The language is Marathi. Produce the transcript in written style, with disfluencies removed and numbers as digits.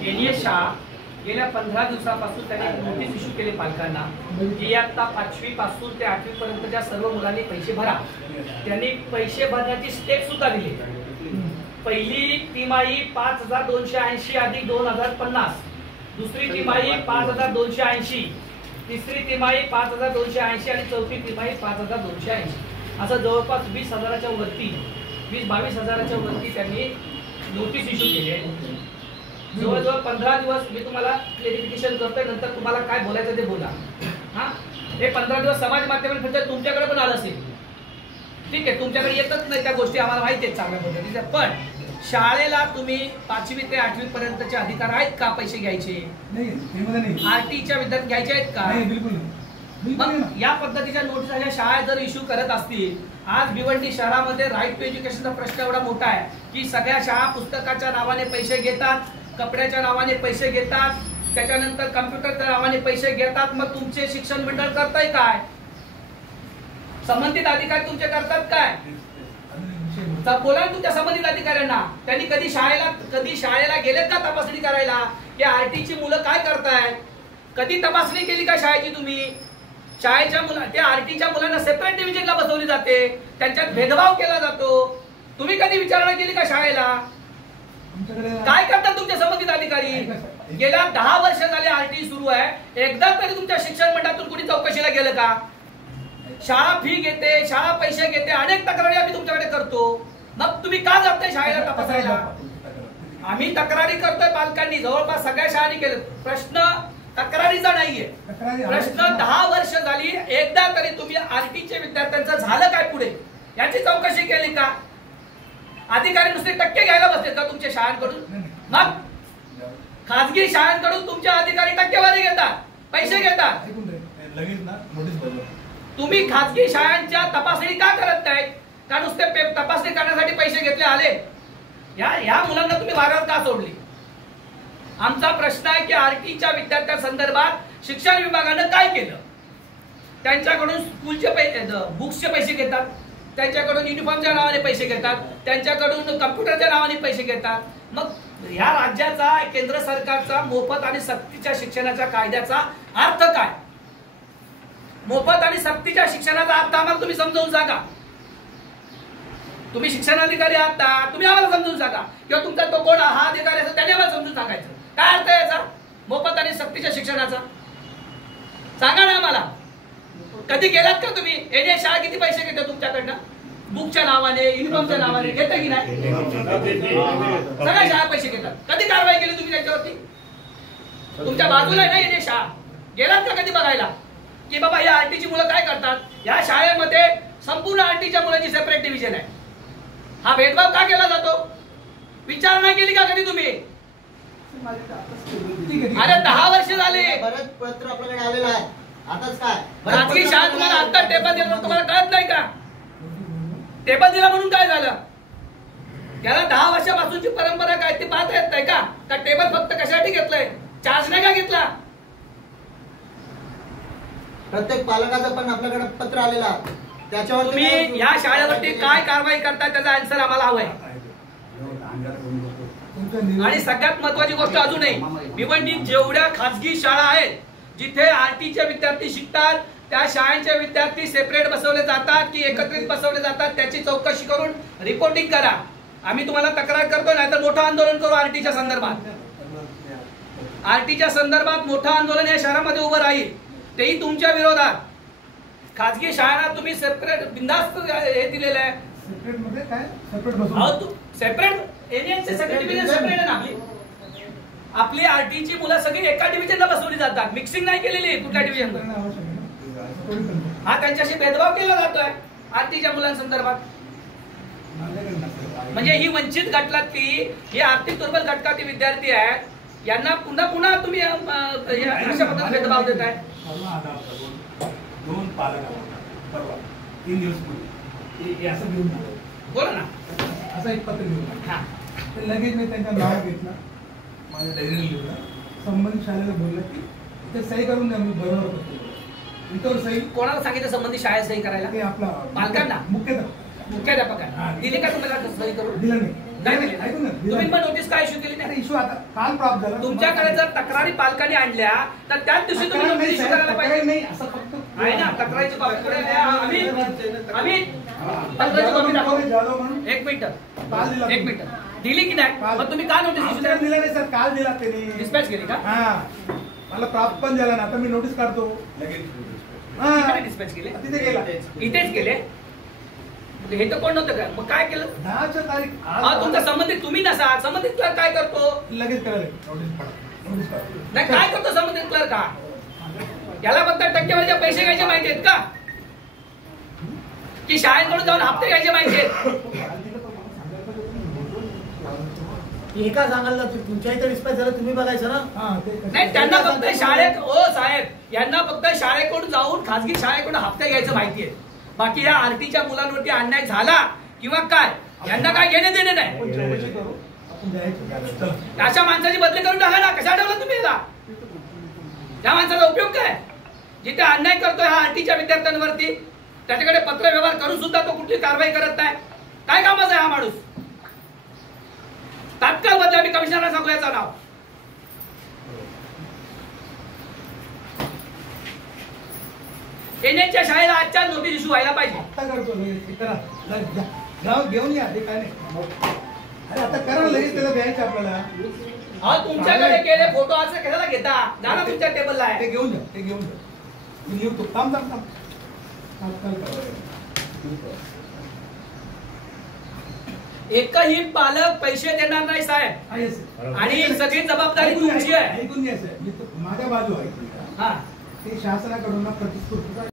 एनएस शाह गेल्या 15 दिवसापासून त्यांनी नोटीस इश्यू केले पालकांना की इयत्ता 5वी पासून ते 8वी पर्यंतच्या सर्व मुलांनी पैसे भरा। त्यांनी पैसे भरण्याची स्टेप सुद्धा दिली। पहिली तिमाही 5280 अधिक 2050, दुसरी तिमाही 5280, तिसरी तिमाही 5280 आणि चौथी तिमाही 5280, असं जवळपास 20,000च्या वरती 20-22 हजाराच्या वरती त्यांनी नोटीस इश्यू केली। जवळजवळ 15 दिवस मी तुम्हाला क्लॅरिफिकेशन करतोय, नंतर तुम्हाला काय बोलायचं ते बोला। हा, हे 15 दिवस समाज माध्यमांवर फिरतात, तुमच्याकडे पण आलं असेल, ठीक आहे, तुमच्याकडे येतच नाही त्या गोष्टी आम्हाला माहिती आहेत चांगल्या पद्धतीच्या, पण शाळेला तुम्ही 5वी ते 8वी पर्यंतचे अधिकार आहेत का पैसे घ्यायचे? आरटीच्या विद्यार्थी घ्यायचे आहेत का? मग या पद्धतीच्या नोटीस ह्या शाळा जर इश्यू करत असतील, आज भिवंडी शहरामध्ये राईट टू एज्युकेशनचा प्रश्न एवढा मोठा आहे की सगळ्या शाळा पुस्तकाच्या नावाने पैसे घेतात, कपड्याच्या नावाने पैसे घेतात, त्याच्यानंतर कम्प्युटरच्या नावाने पैसे घेतात। मग तुमचे शिक्षण मंडळ करताय काय? संबंधित अधिकारी तुमचे करतात काय? बोला तुमच्या संबंधित अधिकाऱ्यांना, त्यांनी कधी शाळेला गेलेत का तपासणी करायला की आरटीची मुलं काय करतायत? कधी तपासणी केली का शाळेची तुम्ही? शाळेच्या त्या आरटीच्या मुलांना सेपरेट डिव्हिजनला बसवली जाते, त्यांच्यात भेदभाव केला जातो। तुम्ही कधी विचारणा केली का शाळेला? काय करतात तुमचे संबंधित अधिकारी? गेल्या 10 वर्ष झाले आरटी सुरू आहे, एकदा तरी तुमच्या शिक्षण मंडळातून कोणी चौकशीला गेलं का? शाळा फी घेते, शाळा पैसे घेते, अनेक तक्रारी आम्ही तुमच्याकडे करतो, मग तुम्ही का जात नाही शाळेला तपासायला? आम्ही तक्रारी करतोय, पालकांनी जवळपास सगळ्या शाळांनी केलं। प्रश्न तक्रारीचा नाहीये, प्रश्न 10 वर्ष झाली, एकदा तरी तुम्ही आरटीच्या विद्यार्थ्यांचं झालं काय पुढे याची चौकशी केली का? अधिकारी नुसते टक्के घ्यायला बसलेत का तुमच्या शाळांकडून? मग खाजगी शाळांकडून तुमच्या अधिकारी टक्केवारी घेतात, पैसे घेतात। तुम्ही खाजगी शाळांच्या तपासणी का करत नाही? का नुसते तपासणी करण्यासाठी पैसे घेतले आले? या मुलांना तुम्ही वाऱ्यावर का सोडली? आमचा प्रश्न आहे की आरटीच्या विद्यार्थ्यांसंदर्भात शिक्षण विभागानं काय केलं? त्यांच्याकडून स्कूलचे पैसे, बुक्सचे पैसे घेतात, त्यांच्याकडून युनिफॉर्मच्या नावाने पैसे घेतात, त्यांच्याकडून कम्प्युटरच्या नावाने पैसे घेतात। मग ह्या राज्याचा, केंद्र सरकारचा मोफत आणि सक्तीच्या शिक्षणाच्या कायद्याचा अर्थ काय? मोफत आणि सक्तीच्या शिक्षणाचा अर्थ आम्हाला तुम्ही समजावून सांगा। तुम्ही शिक्षणाधिकारी आहात, तुम्ही आम्हाला समजून सांगा, किंवा तुमचा तो कोण हा अधिकारी असेल त्याने आम्हाला समजून सांगायचं काय अर्थ आहे याचा मोफत आणि सक्तीच्या शिक्षणाचा? सांगा ना आम्हाला। कधी गेलात का तुम्ही? एनएस शाळा किती पैसे घेते तुमच्याकडनं? बुकच्या नावाने, युनिफॉर्मच्या नावाने घेते की नाही? सगळ्या शाळा पैसे घेतात। कधी कारवाई केली तुम्ही त्याच्यावरती? तुमच्या बाजूला नाही एनएस शाळा, गेलात का कधी बघायला की बाबा या आरटीची मुलं काय करतात? या शाळेमध्ये संपूर्ण आरटीच्या मुलांची सेपरेट डिव्हिजन आहे, हा भेदभाव का केला जातो? विचारणा केली का कधी तुम्ही? अरे 10 वर्ष झाले, बरंच पत्र आपल्याकडे आलेलं आहे, आताच काय खाजगी शाळा तुम्हाला आता टेबल दिला तुम्हाला कळत नाही का? टेबल दिला म्हणून काय झालं? त्याला 10 वर्षापासूनची परंपरा काय ती पाहता येत नाही का? का टेबल फक्त कशासाठी घेतलंय? चार्ज नाही का घेतला? प्रत्येक पालकाचं पण आपल्याकडे पत्र आलेलं आहे, त्याच्यावर तुम्ही या शाळेवरती काय कारवाई करताय त्याचा आन्सर आम्हाला हवाय। आणि सगळ्यात महत्वाची गोष्ट अजूनही, भिवंडीत जेवढ्या खाजगी शाळा आहेत जिथे आरटीचे विद्यार्थी शिकतात, त्या शाळांचे विद्यार्थी सेपरेट बसवले जातात की एकत्रित बसवले जातात त्याची चौकशी करून रिपोर्टिंग करा। आम्ही तुम्हाला तक्रार करतो, नाहीतर मोठं आंदोलन करू आरटीच्या संदर्भात। आरटीच्या संदर्भात मोठं आंदोलन या शहरामध्ये उभं राहील, तेही तुमच्या विरोधात। खाजगी शाळांना तुम्ही सेपरेट बिनधास्त हे दिलेलं आहे। सेपरेट मध्ये काय? सेपरेट बसवून सेपरेट एनएसचे सगळे डिव्हिजन सेपरेट आहे ना आपली आरटीची मुलं सगळी एका डिव्हिजनला बसवली जातात, मिक्सिंग नाही केलेली कुठल्या डिव्हिजनला। हा त्यांच्याशी भेदभाव केला जातोय आरटीच्या मुलांसंदर्भात। म्हणजे ही वंचित घटकातली, ही आर्थिक दुर्बल घटकातील विद्यार्थी आहेत, यांना पुन्हा पुन्हा तुम्ही अशा पद्धतीने भेदभाव देताय। 2 पालक परवा 3 दिवस पूर्वी असं घेऊन बोला ना, असं एक पत्र घेऊन ते लगेच मी त्यांचं नाव घेतलं, माझ्या डायरीला लिहिलं, संबंधित शाळेला बोललं की इथे सही करून द्या, मी बरोबर करतो। इतर सही कोणाला सांगितलं संबंधित शाळेत सही करायला? ते आपला पालकांना, मुख्याध्यापकांना दिली का तुम्हाला सही करून? दिलं नाही। नाही दिले. ऐकून ना, तुम्ही पण नोटीस काय इश्यू केली अरे नाही? इश्यू आता काल प्राप्त झाला. तुमच्याकडे जर तक्रारी पालकांनी आणल्या तर त्याच दिवशी तुम्ही तक्रार नोटीस नाही इश्यू साहेब, करायला तक्रार पाहिजे. नाही, असं फक्त आहे ना तक्रारीची कॉपी पुढे द्या. आम्ही तक्रारीची कॉपी दाखवा. जाधव म्हणून एक मिनिट काल दिला. एक मिनिट दिली की नाही? काल. मग तुम्ही का नोटीस इश्यू आमच्याकडे दिला नाही सर, काल दिला त्यांनी. डिस्पॅच केली का? हा मला प्राप्त पण झाला ना, आता मी नोटीस काढतो. हा तिकडे डिस्पॅच केले तिथे गेला. इथेच केले. हे तर कोण नव्हतं का? मग काय केलं? 10च्या तारीख हा तुमचा संबंधित तुम्ही नसा. संबंधित क्लर्क काय करतो? लगेच करायला नोटीस काढा. नोटीस काढा. नाही काय करतो संबंधित क्लर्क का? याला फक्त टक्केवारीचे पैसे घ्यायचे माहिती आहेत का? की शाळेकडून जाऊन हप्ते घ्यायचे माहिती आहेत? हे का सांगायला तुमच्या इथे डिस्पॅच झालं तुम्ही बघायचं ना. हा, ते कसं- नाही त्यांना फक्त शाळेत ओ साहेब यांना फक्त शाळेकडून जाऊन खासगी शाळेकडून हप्ते घ्यायचं माहिती आहे. बाकी या आरटीच्या मुलांवरती अन्याय झाला किंवा काय यांना काय घेणे देणे नाही. आपण चौकशी करू. आपण जायचं. चला. अशा माणसाची बदली करून टाका ना. कशा ठेवला तुम्ही याला? त्या माणसाचा उपयोग काय? जिथे अन्याय करतोय हा आरटीच्या विद्यार्थ्यांवरती त्याच्याकडे पत्र व्यवहार करून सुद्धा तो कुठली कारवाई करत नाही. काय कामाचा आहे हा माणूस? तात्काळ बदला. मी कमिशनरला सांगू याचं नाव. एनएच्या शाळेला आजच्या नोटीस इश्यू व्हायला पाहिजे. आता करतो लगेच. हे करा. जाऊ घेऊन या. हे काय नाही. अरे आता करा लगेच, त्याला द्यायचं आपल्याला. हा तुमच्याकडे केले फोटो असं कशाला घेता? जा ना तुमच्या टेबलला आहे. ते घेऊन जा, ते घेऊन जा. मी लिहतो. थांब थांब थांब. तात्काळ करा. एकही पालक पैसे देणार नाही साहेब. आहे सर. आणि सगळी जबाबदारी तुमची आहे. ऐकून घ्या सर. माझ्या बाजू ऐकून घ्या. हा ते शासनाकडून ना प्रतिस्फूर्तीचा